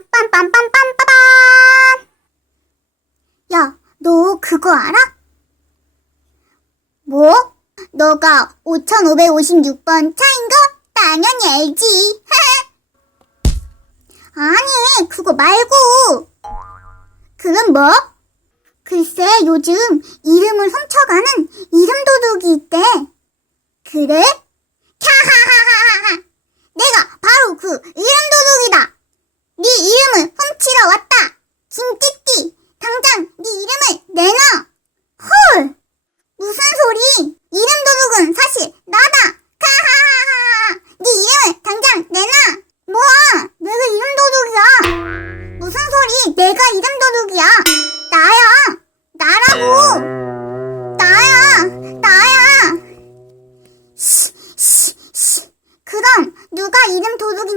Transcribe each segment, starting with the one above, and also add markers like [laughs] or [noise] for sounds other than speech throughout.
빰빰빰빰빰빰빰. 야, 너 그거 알아? 뭐? 너가 5556번 차인가? 당연히 알지. [laughs] 아니, 그거 말고. 그건 뭐? 글쎄, 요즘 이름을 훔쳐가는 이름 도둑이 있대. 그래? 캬하하!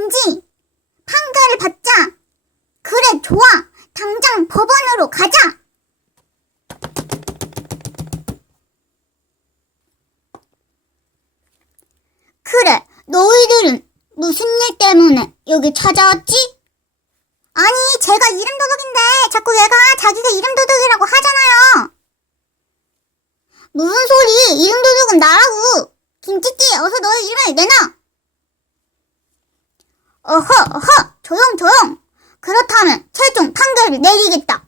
도둑인지 판결을 받자. 그래, 좋아. 당장 법원으로 가자. 그래, 너희들은 무슨 일 때문에 여기 찾아왔지? 아니, 제가 이름 도둑인데 자꾸 얘가 자기가 이름 도둑이라고 하잖아요. 무슨 소리? 이름 도둑은 나라고. 김치찌, 어서 너의 이름을 내놔. 어허, 어허, 조용, 조용. 그렇다면 최종 판결을 내리겠다.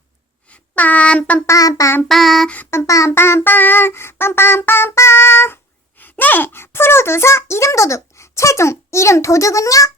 빰빰빰빰빰, 빰빰빰빰, 빰빰빰빰. 네, 프로듀서 이름 도둑. 최종 이름 도둑은요?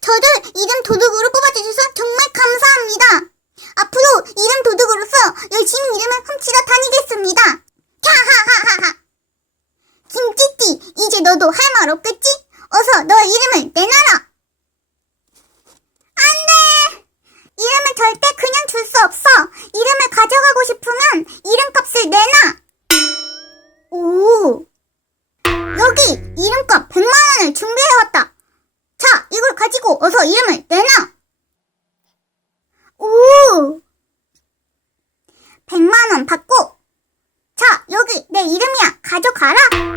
저를 이름 도둑으로 뽑아주셔서 정말 감사합니다. 앞으로 이름 도둑으로서 열심히 이름을 훔치러 다니겠습니다. 캬하하하하. 김찌띠 이제 너도 할 말 없겠지? 어서 너의 이름을 내놔라 안돼 이름을 절대 그냥 줄 수 없어. 이름을 가져가고 싶으면 이름값을 내놔. 오. 여기 이름값 100만 원을 준비해왔다. 자, 이걸 가지고 어서 이름을 내놔. 오. 100만 원 받고. 자, 여기 내 이름이야. 가져가라.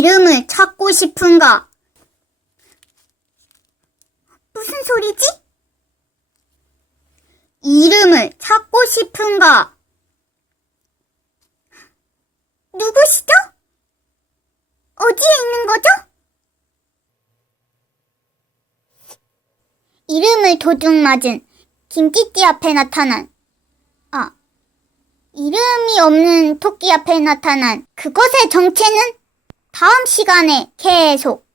이름을 찾고 싶은가? 무슨 소리지? 이름을 찾고 싶은가? 누구시죠? 어디에 있는 거죠? 이름을 도둑 맞은 김띠띠 앞에 나타난 아 이름이 없는 토끼 앞에 나타난 그것의 정체는 다음 시간에 계속